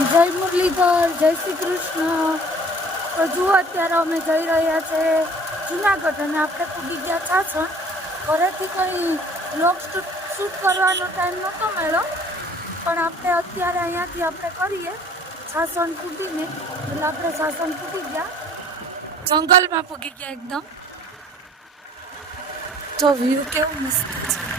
જય મુરલીધર, જય શ્રી કૃષ્ણ. તો જુઓ અત્યારે અમે જઈ રહ્યા છે જુનાગઢ અને આપણે પૂગી ગયા છાછણ ઘરેથી કંઈ લોક શૂટ કરવાનો ટાઈમ નહોતો મળ્યો. પણ આપણે અત્યારે અહીંયાથી આપણે કરીએ છાસણ પૂગીને એટલે આપણે છાસણ પૂગી ગયા. જંગલમાં પૂગી ગયા એકદમ. તો વ્યૂ કેવું મસ્ત છે.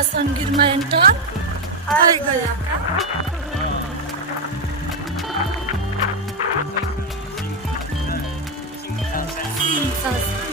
ફાઇનલી સાસણગીરમાં એન્ટર થઈ ગયા સિંહાસન. કૃષ્ણ જુઓ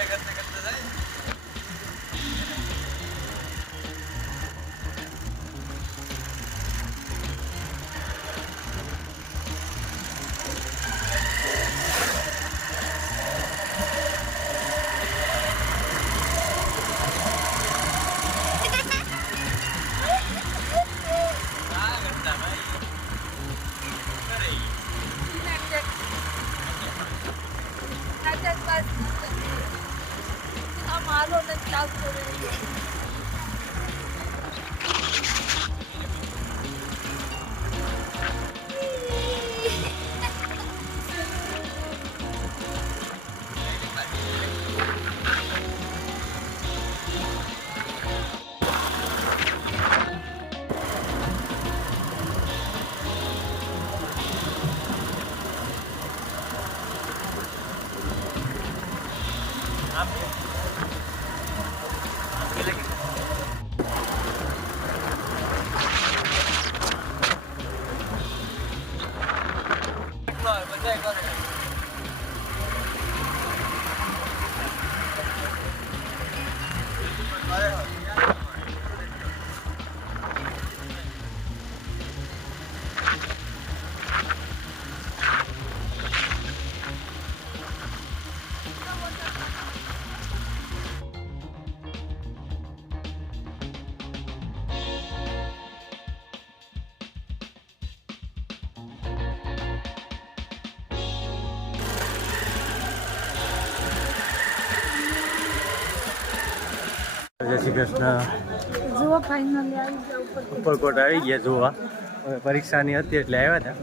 এখান থেকে Hallo und dann. ઉપર. ઉપરકોટ આવી ગયા જોવા હવે પરીક્ષાની હતી એટલે આવ્યા હતા.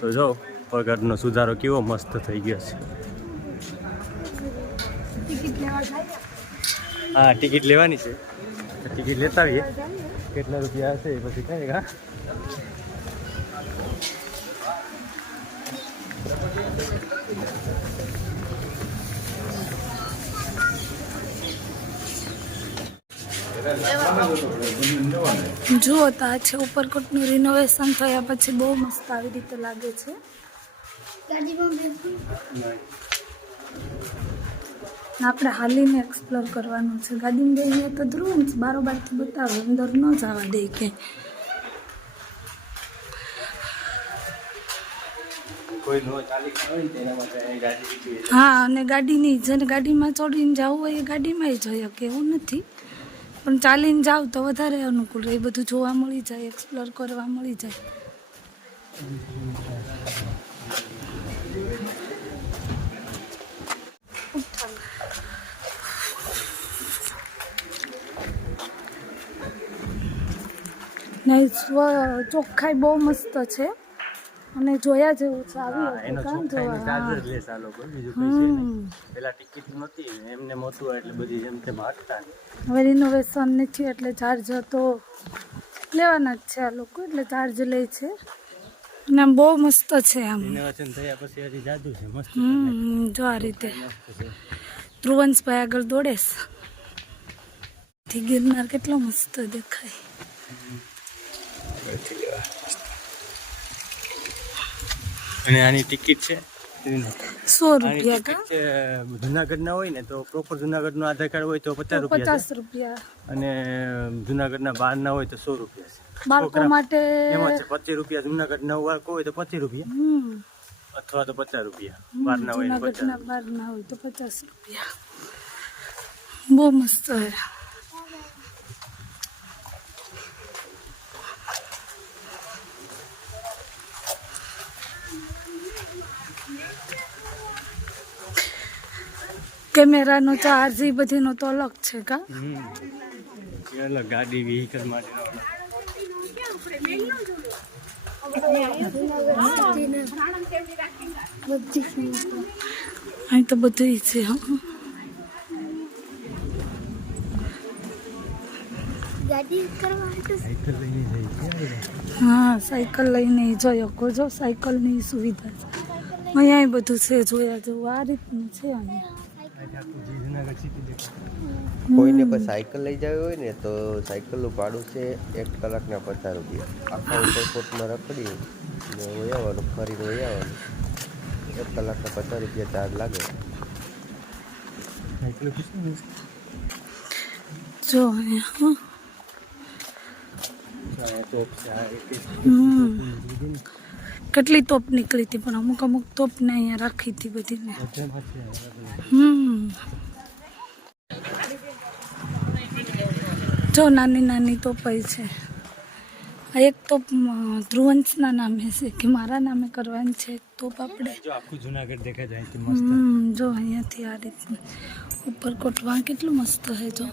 તો જો ઉપરકોટનો સુધારો કેવો મસ્ત થઈ ગયો છે. હા ટિકિટ લેવાની છે. ટિકિટ લેતા આવીએ. કેટલા રૂપિયા હશે એ પછી કઈ હા. જુઓ તો આ છે ઉપરકોટનું રિનોવેશન થયા પછી બહુ મસ્ત આવી રીતે લાગે છે. આપણે હાલીને એક્સપ્લોર કરવાનું છે. ગાડીમાં જઈએ તો ધ્રુવ બારોબારથી બતાવે અંદર ન જવા દે કે. હોય. હા અને ગાડીની જેને ગાડીમાં ચડીને જવું હોય એ ગાડીમાંય જ શકે એવું નથી. પણ ચાલીને જાવ તો વધારે અનુકૂળ રહે. એ બધું જોવા મળી જાય એક્સપ્લોર કરવા મળી જાય. નહીં ચોખ્ખાઈ બહુ મસ્ત છે. અને જોયા જેવું છે આવી એનો છોકરાને ચાર્જર લેશે આ લોકો બીજું કઈ છે નહીં. હમ. પેલા ટિકિટ નહોતી એમને મોતું એટલે બધી એમ તેમ હટતા હવે રિનોવેશન નથી એટલે ચાર્જ તો લેવાના જ છે આ લોકો એટલે ચાર્જ લે છે. અને આમ બહુ મસ્ત છે આમ. રિનોવેશન થયા પછી હજી જાદુ છે મસ્ત હમ જો આ રીતે. ધ્રુવંશભાઈ આગળ દોડેશ. થી ગિરનાર કેટલો મસ્ત દેખાય. અને આની ટિકિટ છે? સો રૂપિયા જુનાગઢના હોય ને તો પ્રોપર જુનાગઢનું આધાર કાર્ડ હોય તો પચાસ રૂપિયા પચાસ રૂપિયા. અને જુનાગઢના બહારના હોય તો સો રૂપિયા બાળકો માટે એમાં છે પચીસ રૂપિયા જુનાગઢના બાળકો હોય તો પચીસ રૂપિયા. અથવા તો પચાસ રૂપિયા. બહારના હોય ને જુનાગઢના પચાસ બહાર ના હોય તો પચાસ રૂપિયા. બહુ મસ્ત કેમેરાનો ચાર્જ એ બધીનો તો અલગ છે કા. અલગ ગાડી વ્હીકલ માટે અહીં તો બધું છે હા. સાયકલ લઈને જઈ જોયો કો જો સાયકલની સુવિધા અહીંયા બધું છે જોયા જેવું આ રીતનું છે જે. કોઈને પણ સાયકલ લઈ જવી હોય ને તો સાયકલનું ભાડું છે એક કલાકના પચાસ રૂપિયા આખા ઉપરકોટમાં રખડી ને વહી આવવાનું ફરીને વહી આવવાનું એક કલાકના પચાસ રૂપિયા ચાર્જ લાગે જો હમ. કેટલી તોપ નીકળી હતી પણ અમુક અમુક તોપને અહીંયા રાખી હતી બધીને. હમ. જો નાની નાની તોપાઈ છે. આ એક તોપ ધ્રુવંશના નામે છે કે મારા નામે કરવાની છે એક તોપ આપણે. જો આખું જુનાગઢ દેખાય જાય અહીંથી મસ્ત. જો અહીંયાથી આ રીતનું. ઉપરકોટમાં કેટલું મસ્ત છે જો.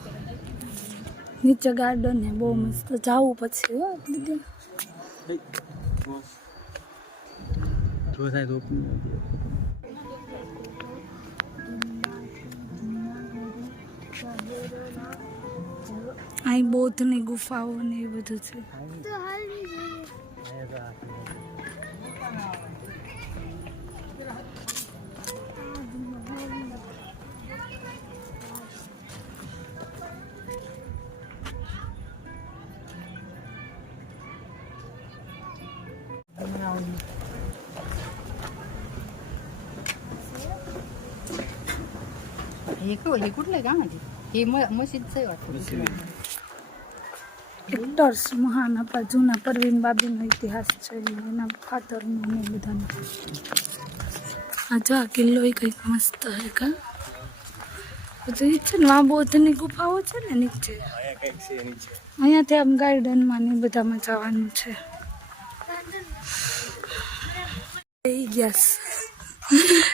નીચે ગાર્ડન હે બહુ મસ્ત. જાવું પછી હો દીદી થાય તો અહીં બૌદ્ધની ગુફાઓ ને એ બધું છે. हे क- हे कुठलं आहे का म्हणजे हे म मशीदचं आहे वाटतं એક્ટર્સ મહાન આપણા જૂના પરવીન બાબીનો ઇતિહાસ છે ને એના ફાધરનો ને બધાનો આ જો આ કિલ્લો ય કંઈક મસ્ત હે કા બધું ઈ છે ને આ બૌદ્ધની ગુફાઓ છે ને નીચે અહીંયા કંઈક છે નીચે અહીંયાથી આમ ગાર્ડનમાં ને ઈ બધામાં જવાનું છે થઈ ગયા છે.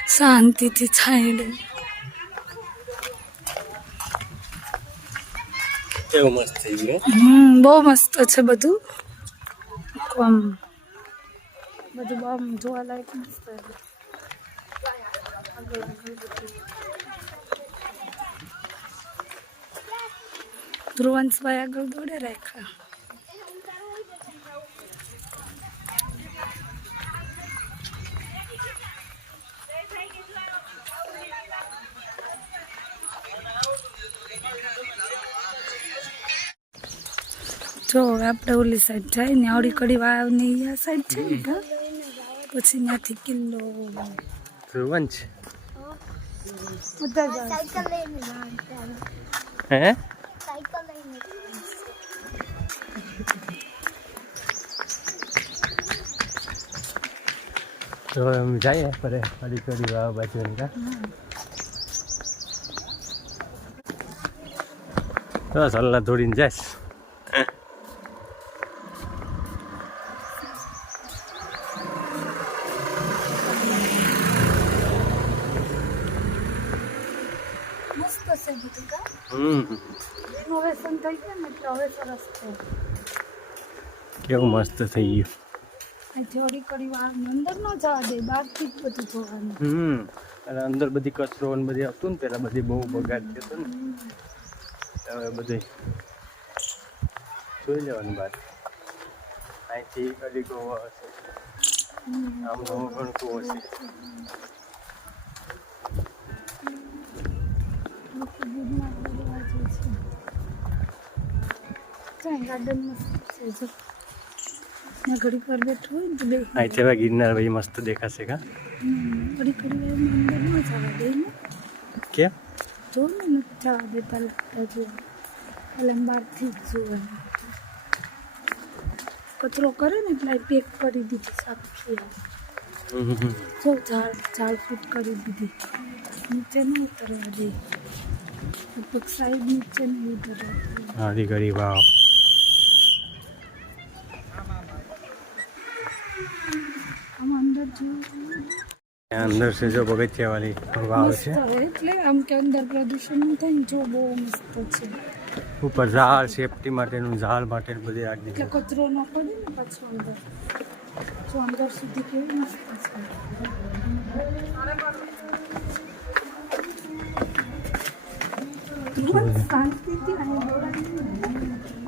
શાંતિથી છાંયડે કેવું મસ્ત થઈ ગયું હમ, બહુ મસ્ત છે બધું. આમ બધું બહુ જોવાલાયક મસ્ત. ધ્રુવંશભાઈ આગળ દોડે રાખ્યા. જો આપણે ઓલી સાઈડ જાય ને આવડી કડી વાવની આ સાઈડ છે ને. પછી ત્યાંથી કિલ્લો જાય જવાનું હે? તો એમ જઈએ પરે અડી કડી વાવ બાજુ તો સલ્લા દોડીને જાશ કેવું મસ્ત થઈ ગયું. અહીંથી અડી કડી અંદર બધું કચરો બધી આવતું ને પેલા બધી બહુ બગાડ થતો ને. હવે બધું જોઈ લેવાનું બાદ અહીંથી અલી ગોવા હશે. આમ ગોવા પણ ગોવા છે. ગિરનાર બધા છે ત્યાં ઘડી ને ગિરનાર ભાઈ મસ્ત દેખાશે કા ઘડી કડી વાવની અંદર ન ને કેમ જો ને જોવાનું કચરો કરે ને એટલે પેક કરી દીધી હમ હમ. જો ઝાડ ઝાડ ફૂટ કરી દીધી. નીચે ન ઉતરવા દે લગભગ સાઈડ નીચે નહીં ઉતરવા દે અડી વાવ. આમ અંદર છે જો પગથિયા વાળી વાવ છે. એટલે આમ કે અંદર પ્રદૂષણ ન થાય જો બહુ મસ્ત છે. ઉપર ઝાડ સેફટી માટેનું ઝાડ માટેનું બધી રાખી એટલે કચરો ન પડે ને પાછો અંદર. જો અંદર સુધી કેવી મસ્ત છે ધ્રુવ, શાંતિથી અહીં દોડાય.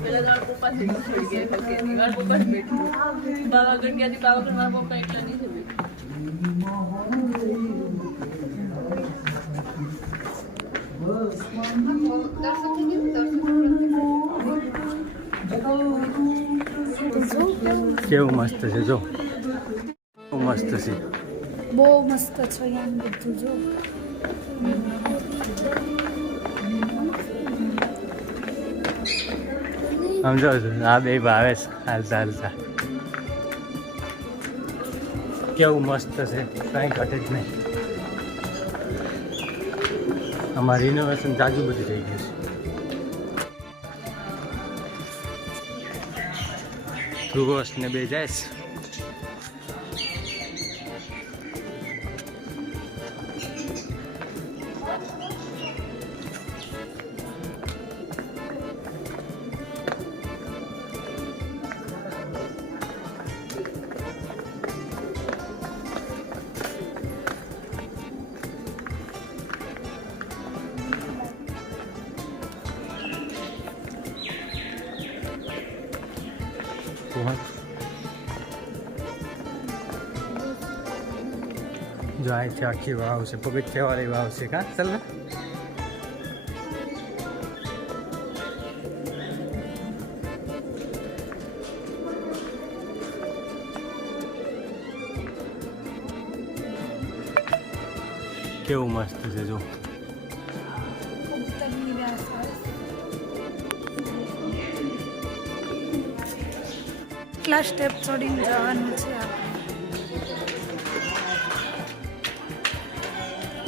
પેલા તમારા પપ્પા છે છોડી ગયા કે નહીં મારા પપ્પા જ બેઠી પાવાગઢ ગયા હતી પાવાગઢ મારા પપ્પા એકલા નહીં છે બેઠા કેવું મસ્ત છે જો. મસ્ત છે. બહુ મસ્ત છે અહીંયા બધું જો. સમજો છો આ બે ભાવે છે હાલતા હાલતા કેવું મસ્ત છે કાંઈ ઘટે જ નહીં. આમાં રિનોવેશન જાજુ બધું થઈ ગયું છે. ધ્રુવસ ને બે જાય છે જો અહીંથી આખી વાવ છે પગથિયાવાળી વાવ છે કા? ચાલ કેવું મસ્ત છે, જો. કેટલા સ્ટેપ ચડીને જવાનું છે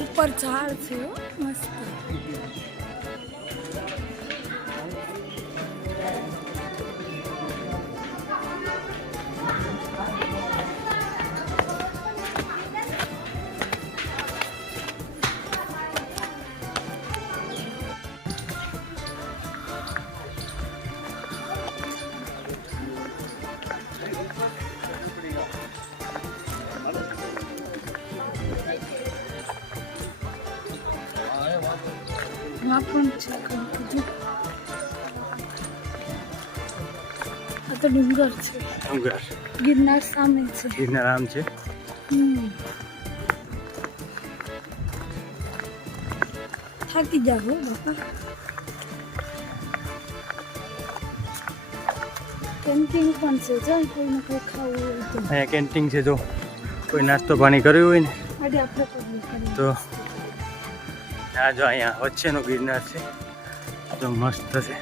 ઉપર ઝાડ છે મસ્ત. વાપણ છે આ તો ડુંગર છે. ડુંગર ગિરનાર સામે છે. ગિરનાર થાકી જાઓ બાપા. કેન્ટીન પણ છે. જો કોઈને કંઈ ખાવું હોય તો. અહીંયા કેન્ટીન છે જો. કોઈ નાસ્તો પાણી કર્યું હોય ને આજે આપણે તો આ જો અહીંયા વચ્ચેનો ગિરનાર છે. તો મસ્ત છે.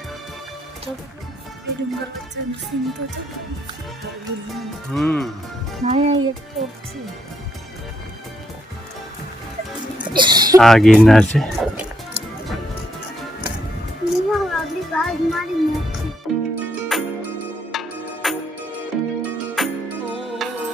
હમ. આ ગિરનાર છે. મારી